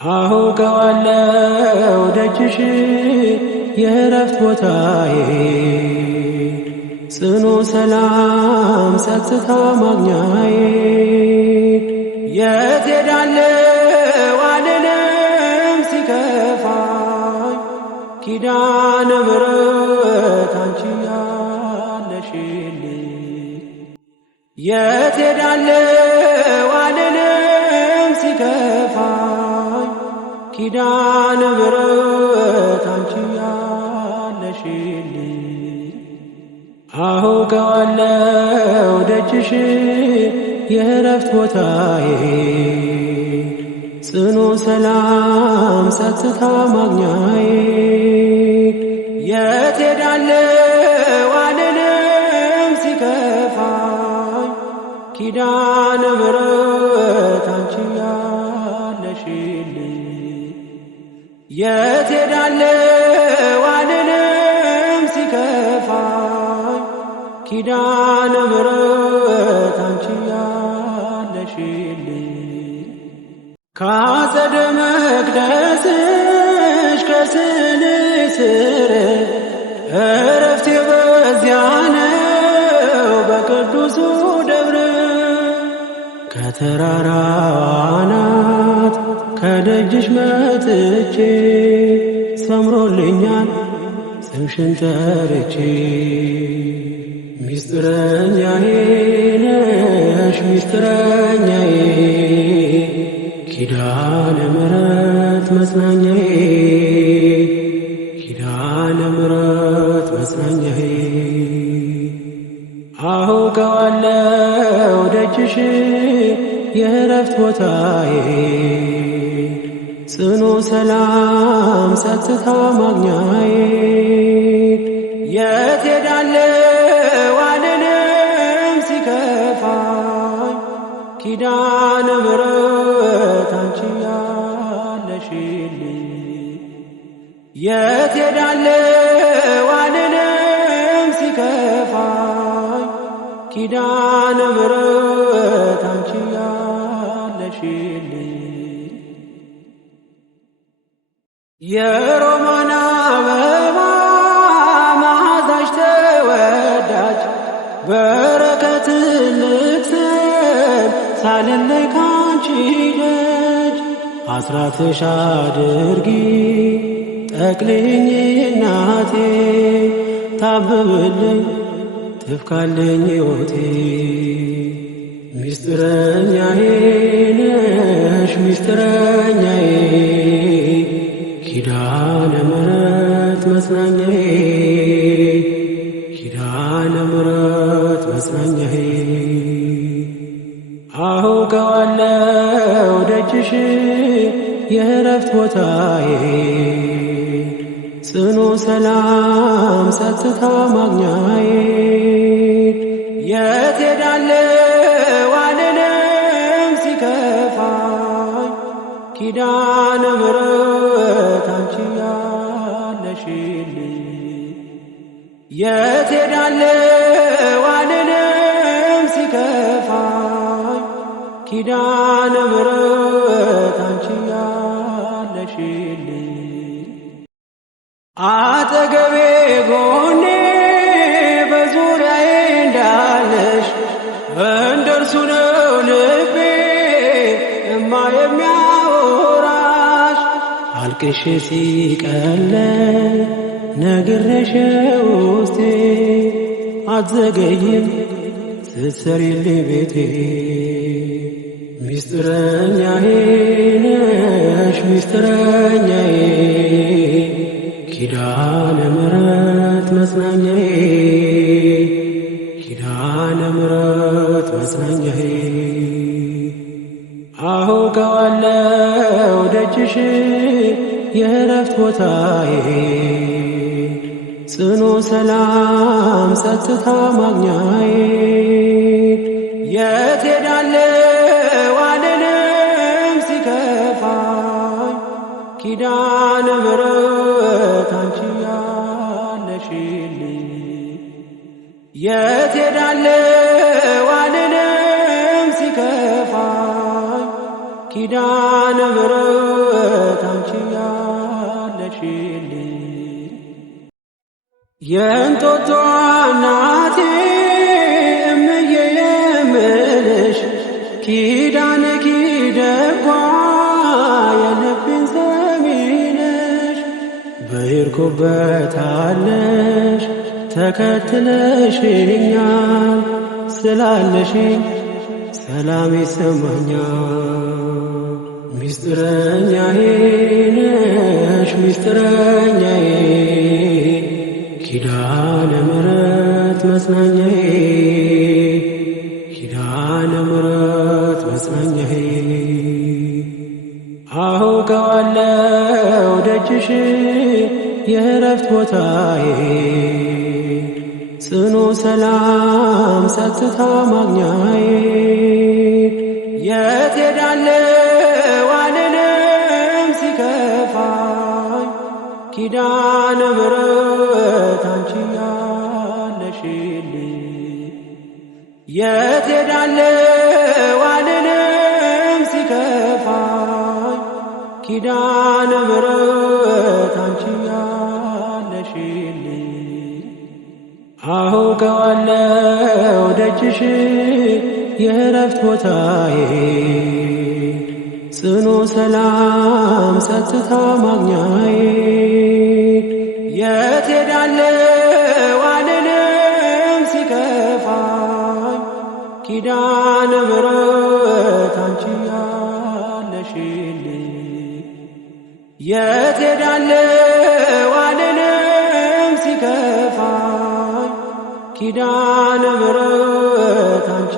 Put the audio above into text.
አውቀዋለሁ ደጅሽ የእረፍት ቦታዬ ጽኑ ሰላም ጸጥታ ማግኛዬ የት ሄዳለሁ አልልም ሲከፋኝ ኪዳነ ምሕረት አንቺ ያለሽልኝ የት ሄዳለሁ አልልም ሲከፋኝ ኪዳነ ምሕረት አንቺ ያለሽልኝ አውቀዋለሁ ደጅሽ የእረፍት ቦታዬ ጽኑ ሰላም ጸጥታ ማግኛዬ የት ሄዳለሁ አልልም ሲከፋኝ ኪዳነ ምሕረት አንቺ ያለሽልኝ የት ሄዳለሁ አልልም ሲከፋኝ ኪዳነ ምሕረት አንቺ ያለሽልኝ ከአጸደ መቅደስሽ ከስዕልሽ ስር እረፍቴ በዚያ ነው በቅዱሱ ደብር ከተራራው አናት ከደጅሽ መጥቼ ሰምሮልኛል ስምሽን ጠርቼ ሚስጥረኛዬ ነሽ ሚስጥረኛዬ ኪዳነ ምሕረት መጽናኛዬ ኪዳነ ምሕረት መጽናኛዬ አውቀዋለሁ ደጅሽ የእረፍት ቦታዬ ጽኑ ሰላም ጸጥታ ማግኛዬ የት ሄዳለሁ አልልም ሲከፋኝ ኪዳነ ምሕረት አንቺ ያለሽልኝ የት ሄዳለሁ አልልም ሲከፋኝ ኪዳነ ምሕረት አንቺ ያለሽልኝ የሮማን አበባ መዓዛሽ ተወዳጅ በረከት ልክሰል ሳልለይ ካንቺ ደጅ አስራትሽ አድርጊ ጠቅልኝ እናቴ ታብብልኝ ትፍካልኝ ሕይወቴ ሚስጥረኛዬ ነሽ ሚስጥረኛዬ ኪዳነ ምሕረት መጽናኛዬ ኪዳነ ምሕረት መጽናኛዬ አውቀዋለሁ ደጅሽ የእረፍት ቦታዬ ጽኑ ሰላም ጸጥታ ማግኛዬ የት ሄዳለሁ አልልም ሲከፋኝ ኪዳነ ምሕረት አንቺ ያለሽልኝ የት ሄዳለሁ አልልም ሲከፋኝ ኪዳነ ምሕረት አንቺ ያለሽልኝ አጠገቤ ጎኔ በዙሪያዬ እንዳለሽ እንደርሱ ነው ልቤ እማ የሚያወራሽ አልቅሼ ሲቀለኝ ነግሬሽ ውስጤ አትዘገይም ስትሰሪልኝ ቤቴ ሚስጥረኛዬ ነሽ ሚስጥረኛዬ ኪዳነ ምሕረት መጽናኛዬ ኪዳነ ምሕረት መጽናኛዬ አውቀዋለሁ ደጅሽ የእረፍት ቦታዬ ጽኑ ሰላም ጸጥታ ማግኛዬ የት ሄዳለሁ አልልም ሲከፋኝ ኪዳነ ምሕረት አንቺ ያለሽልኝ የት ሄዳለሁ አልልም ሲከፋኝ ኪዳነ ምሕረት አንቺ ያለሽልኝ የእንጦጦ እናቴ እምዬ የምልሽ ኪዳነ ኪደጓ የልቤን ሰሚ ነሽ በሄድኩበት አለሽ ተከትለሽኛል ስላለሽኝ ሰላም ይሰማኛል። ሚስጥረኛዬ ነሽ ሚስጥረኛዬ ኪዳነ ምሕረት መጽናኛዬ ኪዳነ ምሕረት መጽናኛዬ አውቀዋለሁ ደጅሽ የእረፍት ቦታዬ ጽኑ ሰላም ጸጥታ ማግኛዬ የት ሄዳለሁ አልልም ሲከፋኝ ኪዳነ ምሕረት አንቺ ያለሽልኝ የት ሄዳለሁ አልልም ሲከፋኝ ኪዳነ ምሕረት አንቺ ያለሽልኝ አውቀዋለሁ ደጅሽ የእረፍት ቦታዬ ጽኑ ሰላም ጸጥታ ማግኛዬ የት ሄዳለሁ አልልም ሲከፋኝ ኪዳነ ምሕረት አንቺ ያለሽልኝ የት ሄዳለሁ አልልም ሲከፋኝ ኪዳነ ምሕረት አንቺ